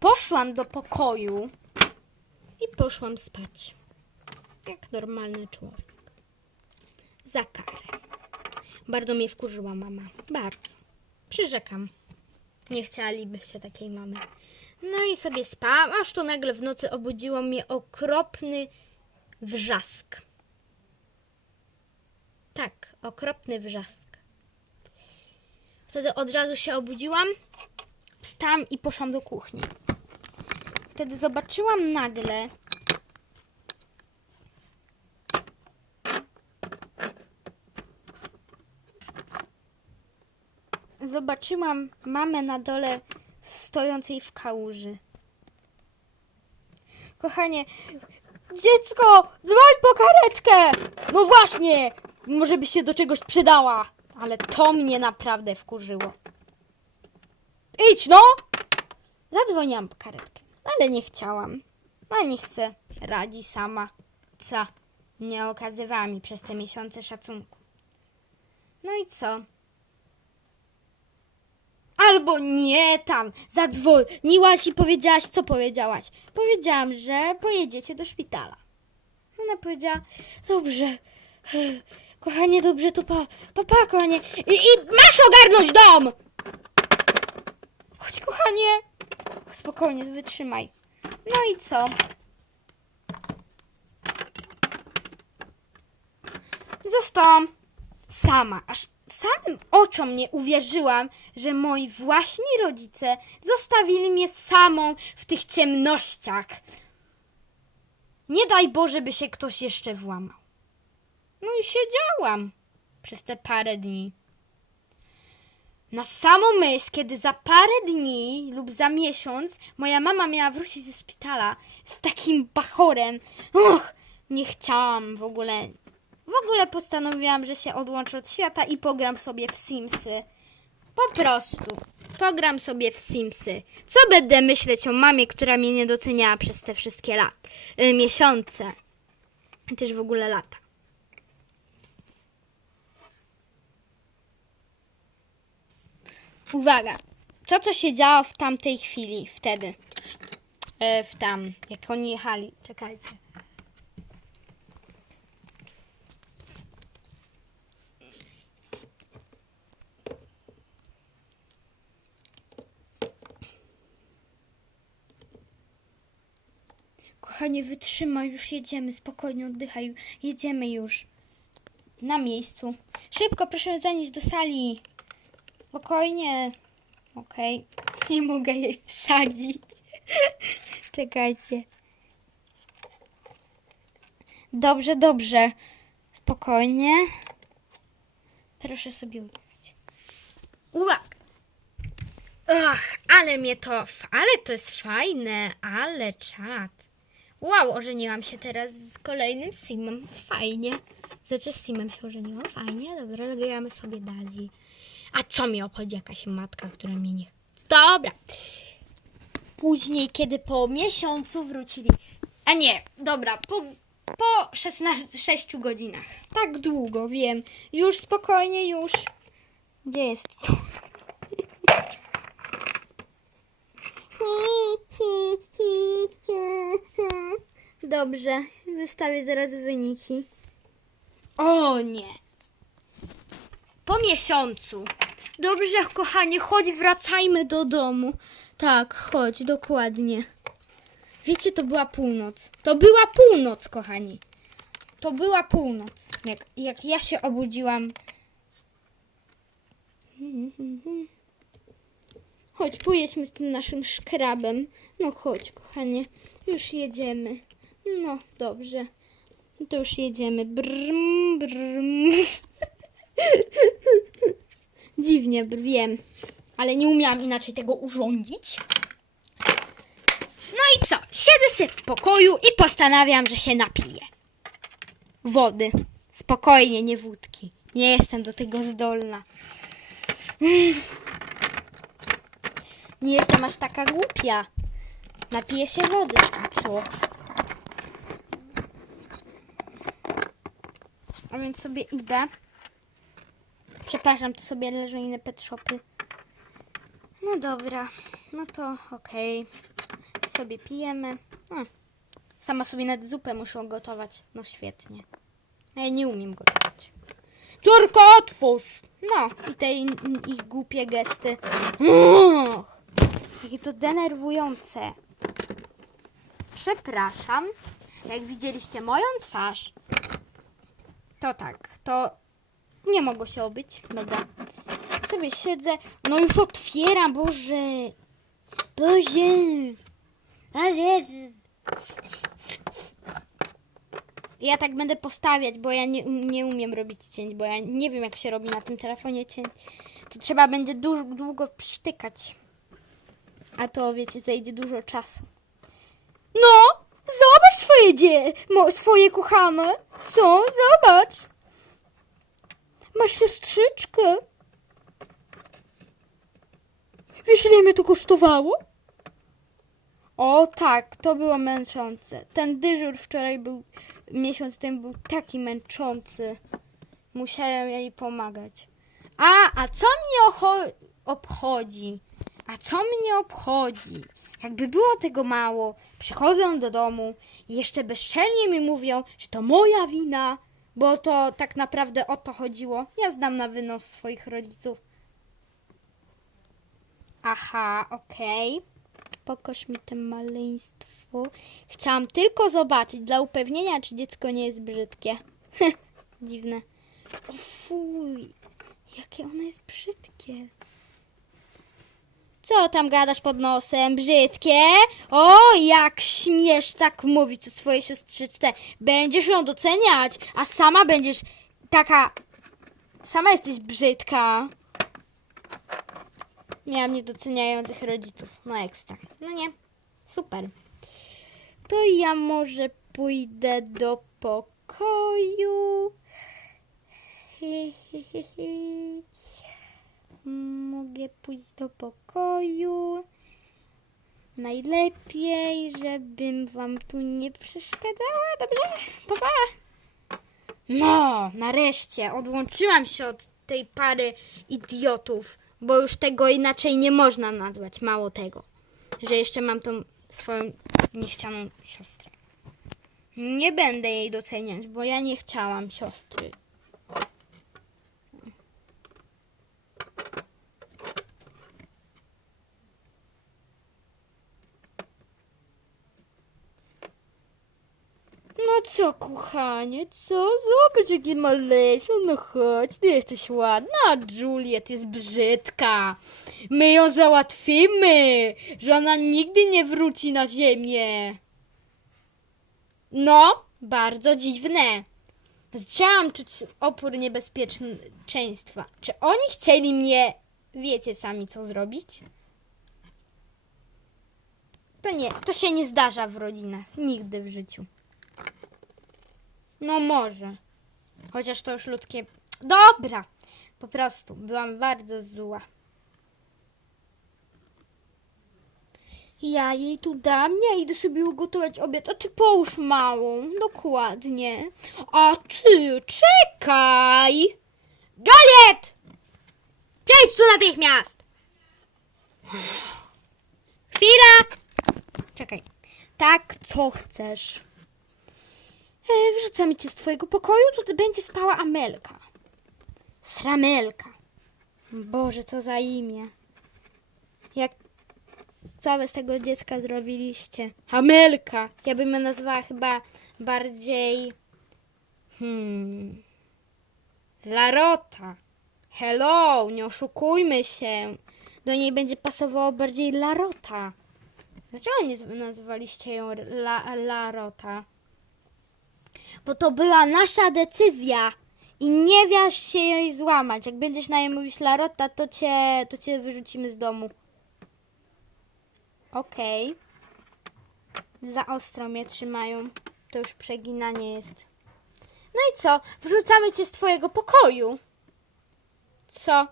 poszłam do pokoju i poszłam spać. Jak normalny człowiek. Za karę. Bardzo mnie wkurzyła mama. Bardzo. Przyrzekam. Nie chcielibyście takiej mamy. No i sobie spałam, aż tu nagle w nocy obudziło mnie okropny wrzask. Tak, okropny wrzask. Wtedy od razu się obudziłam, wstałam i poszłam do kuchni. Wtedy zobaczyłam nagle. Zobaczyłam mamę na dole stojącej w kałuży. Kochanie, dziecko, dzwoń po karetkę! No właśnie, może by się do czegoś przydała. Ale to mnie naprawdę wkurzyło. Idź no! Zadzwoniłam po karetkę, ale nie chciałam. A nie chcę, radzi sama. Co? Nie okazywała mi przez te miesiące szacunku. No i co? Albo nie tam, zadzwoniłaś i powiedziałaś, co powiedziałaś. Powiedziałam, że pojedziecie do szpitala. Ona powiedziała, dobrze, kochanie, dobrze, to pa, pa, pa kochanie. I, I masz ogarnąć dom! Chodź, kochanie. Spokojnie, wytrzymaj. No i co? Zostałam sama, aż samym oczom nie uwierzyłam, że moi właśnie rodzice zostawili mnie samą w tych ciemnościach. Nie daj Boże, by się ktoś jeszcze włamał. No i siedziałam przez te parę dni. Na samą myśl, kiedy za parę dni lub za miesiąc moja mama miała wrócić ze szpitala z takim bachorem. Och, nie chciałam w ogóle. W ogóle postanowiłam, że się odłączę od świata i pogram sobie w Simsy. Po prostu. Pogram sobie w Simsy. Co będę myśleć o mamie, która mnie nie doceniała przez te wszystkie lat, y, miesiące, też w ogóle lata. Uwaga, to co się działo w tamtej chwili, wtedy, e, w tam, jak oni jechali, czekajcie. Kochanie, wytrzymaj, już jedziemy, spokojnie oddychaj, jedziemy już. Na miejscu. Szybko, proszę zanieść do sali. Spokojnie. Okej. Nie mogę jej wsadzić. Czekajcie. Dobrze, dobrze. Spokojnie. Proszę sobie usiąść. Uwaga! Ach, ale mnie to, ale to jest fajne, ale czad. Wow, ożeniłam się teraz z kolejnym Simem. Fajnie. Znaczy z Simem się ożeniłam. Fajnie, dobra, gramy sobie dalej. A co mi obchodzi jakaś matka, która mnie nie chce? Dobra. Później, kiedy po miesiącu wrócili. A nie, dobra, po, po 16, 6 godzinach. Tak długo, wiem. Już spokojnie, już. Gdzie jest to? Dobrze, wystawię zaraz wyniki. O nie. Po miesiącu. Dobrze, kochanie, chodź, wracajmy do domu. Tak, chodź, dokładnie. Wiecie, to była północ. To była północ, kochani. To była północ. Jak, jak ja się obudziłam. Chodź, pojedźmy z tym naszym szkrabem. No chodź, kochanie. Już jedziemy. No, dobrze. To już jedziemy. Brm, brm. Dziwnie, wiem. Ale nie umiałam inaczej tego urządzić. No i co? Siedzę się w pokoju i postanawiam, że się napiję. Wody. Spokojnie, nie wódki. Nie jestem do tego zdolna. Nie jestem aż taka głupia. Napiję się wody. Co? A więc sobie idę. Przepraszam, tu sobie leżą inne pet shopy. No dobra, no to okej. sobie pijemy. Sama sobie nawet zupę muszę gotować. No świetnie. Ja nie umiem gotować. Córko, otwórz! No, i te in- ich głupie gesty. Jakie to denerwujące. Przepraszam, jak widzieliście moją twarz, to tak, to nie mogło się obyć. Dobra. Sobie siedzę. No już otwieram, Boże. Boże. Ale... Ja tak będę postawiać, bo ja nie, nie umiem robić cięć, bo ja nie wiem jak się robi na tym telefonie cięć. To trzeba będzie dużo, długo przytykać. A to wiecie, zejdzie dużo czasu. No, zobacz swoje dzie, mo, swoje kochane. Co? Zobacz. Masz siostrzyczkę. Wiesz, ile mnie to kosztowało? O tak, to było męczące. Ten dyżur wczoraj był, miesiąc temu był taki męczący. Musiałem jej pomagać. A, a co mnie obchodzi? A co mnie obchodzi? Jakby było tego mało, przychodzą do domu i jeszcze bezczelnie mi mówią, że to moja wina, bo to tak naprawdę o to chodziło. Ja znam na wynos swoich rodziców. Aha, okej. Pokaż mi to maleństwo. Chciałam tylko zobaczyć dla upewnienia, czy dziecko nie jest brzydkie. Dziwne. O fuj, jakie ono jest brzydkie. Co tam gadasz pod nosem? Brzydkie? O, jak śmiesz tak mówić o swojej siostrzyczce. Będziesz ją doceniać, a sama będziesz taka... Sama jesteś brzydka. Miałam niedoceniających rodziców. No ekstra. No nie. Super. To ja może pójdę do pokoju. He, he, he, he. Mogę pójść do pokoju. Najlepiej, żebym wam tu nie przeszkadzała. Dobrze? Pa, pa. No, nareszcie odłączyłam się od tej pary idiotów, bo już tego inaczej nie można nazwać. Mało tego, że jeszcze mam tą swoją niechcianą siostrę. Nie będę jej doceniać, bo ja nie chciałam siostry. No co, kochanie, co? Zobacz, jakie maleństwo. No chodź, ty jesteś ładna, a Juliet jest brzydka. My ją załatwimy, że ona nigdy nie wróci na ziemię. No, bardzo dziwne. Zaczęłam czuć opór niebezpieczeństwa. Czy oni chcieli mnie, wiecie sami co zrobić? To nie, to się nie zdarza w rodzinach. Nigdy w życiu. No może. Chociaż to już ludzkie. Dobra. Po prostu byłam bardzo zła. Ja jej tu dam, ja idę sobie ugotować obiad, a ty połóż małą. Dokładnie. A ty, czekaj! Juliet! Przejdź tu natychmiast! Chwila! Czekaj. Tak, co chcesz? E, wrzucamy cię z twojego pokoju, tutaj będzie spała Amelka. Sramelka. Boże, co za imię. Jak całe z tego dziecka zrobiliście? Amelka. Ja bym ją nazwała chyba bardziej... Hmm... Larota. Hello, nie oszukujmy się. Do niej będzie pasowało bardziej Larota. Dlaczego nie zw- nazwaliście ją La, Larota? Bo to była nasza decyzja i nie wiesz się jej złamać. Jak będziesz na niej mówić Larota, to cię, to cię wyrzucimy z domu. Okej. Za ostro mnie trzymają. To już przeginanie jest. No i co? Wrzucamy cię z twojego pokoju. Co?